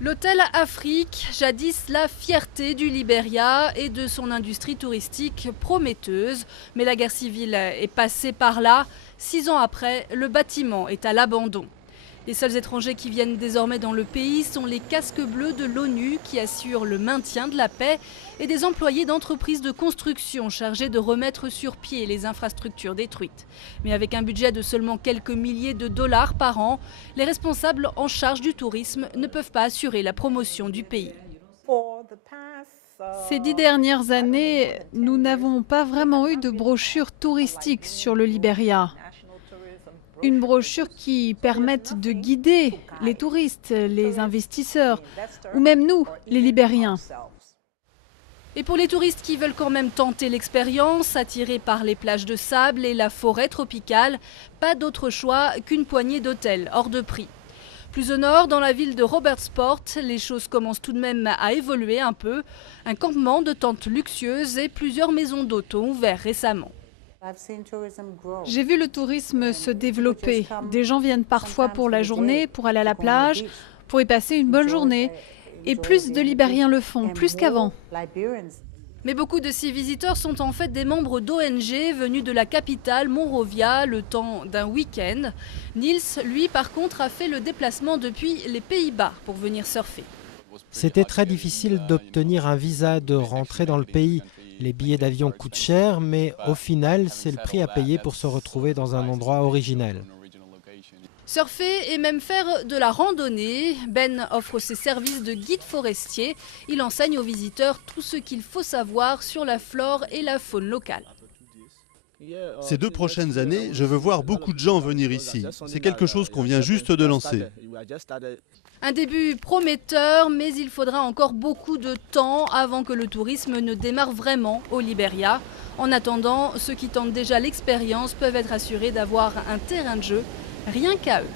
L'hôtel Afrique, jadis la fierté du Libéria et de son industrie touristique prometteuse. Mais la guerre civile est passée par là. 6 ans après, le bâtiment est à l'abandon. Les seuls étrangers qui viennent désormais dans le pays sont les casques bleus de l'ONU qui assurent le maintien de la paix et des employés d'entreprises de construction chargés de remettre sur pied les infrastructures détruites. Mais avec un budget de seulement quelques milliers de dollars par an, les responsables en charge du tourisme ne peuvent pas assurer la promotion du pays. Ces 10 dernières années, nous n'avons pas vraiment eu de brochure touristique sur le Libéria. Une brochure qui permette de guider les touristes, les investisseurs, ou même nous, les Libériens. Et pour les touristes qui veulent quand même tenter l'expérience, attirés par les plages de sable et la forêt tropicale, pas d'autre choix qu'une poignée d'hôtels hors de prix. Plus au nord, dans la ville de Robertsport, les choses commencent tout de même à évoluer un peu. Un campement de tentes luxueuses et plusieurs maisons d'hôtes ont ouvert récemment. J'ai vu le tourisme se développer. Des gens viennent parfois pour la journée, pour aller à la plage, pour y passer une bonne journée. Et plus de Libériens le font, plus qu'avant. Mais beaucoup de ces visiteurs sont en fait des membres d'ONG venus de la capitale, Monrovia, le temps d'un week-end. Niels, lui, par contre, a fait le déplacement depuis les Pays-Bas pour venir surfer. C'était très difficile d'obtenir un visa de rentrer dans le pays. Les billets d'avion coûtent cher, mais au final, c'est le prix à payer pour se retrouver dans un endroit original. Surfer et même faire de la randonnée. Ben offre ses services de guide forestier. Il enseigne aux visiteurs tout ce qu'il faut savoir sur la flore et la faune locale. Ces 2 prochaines années, je veux voir beaucoup de gens venir ici. C'est quelque chose qu'on vient juste de lancer. Un début prometteur, mais il faudra encore beaucoup de temps avant que le tourisme ne démarre vraiment au Libéria. En attendant, ceux qui tentent déjà l'expérience peuvent être assurés d'avoir un terrain de jeu rien qu'à eux.